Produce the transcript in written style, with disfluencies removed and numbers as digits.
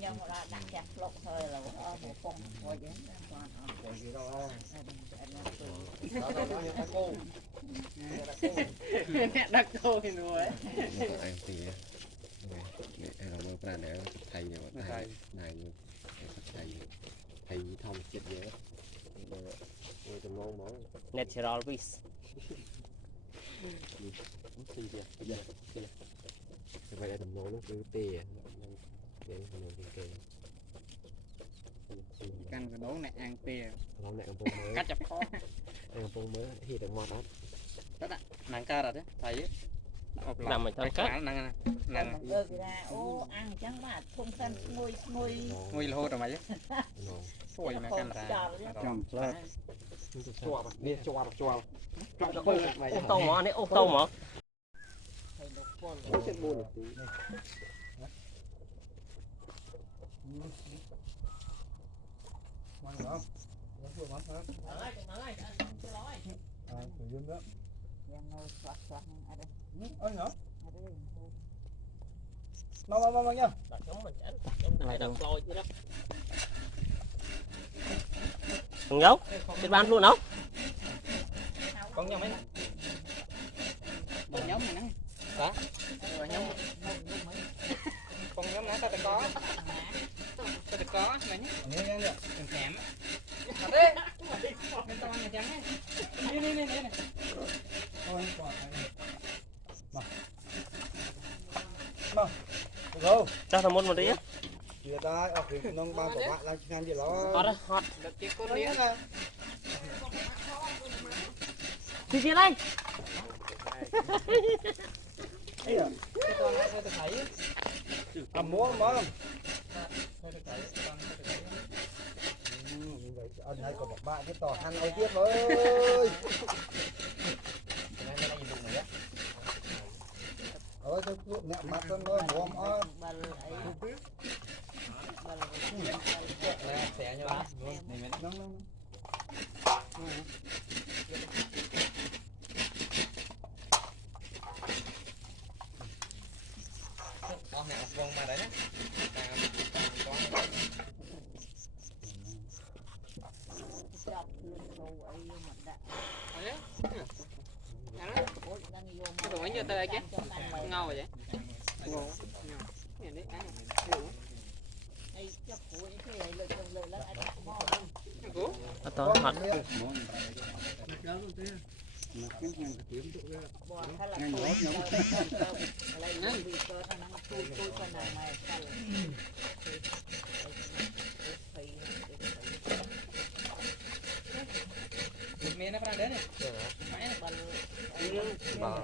nhưng mà đặt chặt lục thôi là một con ngồi vậy Còn gì đâu à. Nè đặc cô thì nuôi anh thì mơ ra để thầy này thầy này thầy thông chết dễ người tầm ngon món natural fish vậy là tầm ngon nó cứ tê căn cái nấu này ăn tìa ngon này mới cắt chập khó ăn phong mới thì được ngon lắm đó nàng ca rồi đấy thầy nằm ở trong cát nàng nàng ô ăn chẳng mà không phân ngồi ngồi hô rồi mày sôi mà căn ra Chồng lợn. chua đi chua ôm tàu mỏ này ôm tàu mỏ chết buồn tí Mang không? Nó vừa mắm hả? Thử dương nữa. Ơi nhở? Mau nha. không giấu trên ban luôn không Con nhau mấy nè. con nhóm này nè Hả? nhóm con nhóm nãy ta có mày nhé Nghe nghe. đừng thèm á đấy bên to nhà trắng ấy đi này Thôi quả này. Mà. Go. cho thằng môn một tí á Chưa tay, ở cái nông ba của bạn là ngàn gì đó. hot đó hot được chiếc con Đi đi nè. đi chị đây Đi à? con này tôi thấy À mua mà. Vậy anh hay của bạn cái tỏ ăn ơi tiếp ơi. Ơi tôi cuộn mẹ mặt con ơi bom ơi. xẻ cho bác Nâng. con hẹo con mà đấy nhé cái đồ ấy như tơi chứ ngon rồi vậy ngon nhìn đi ăn to hot miếng nó phải đến này Bà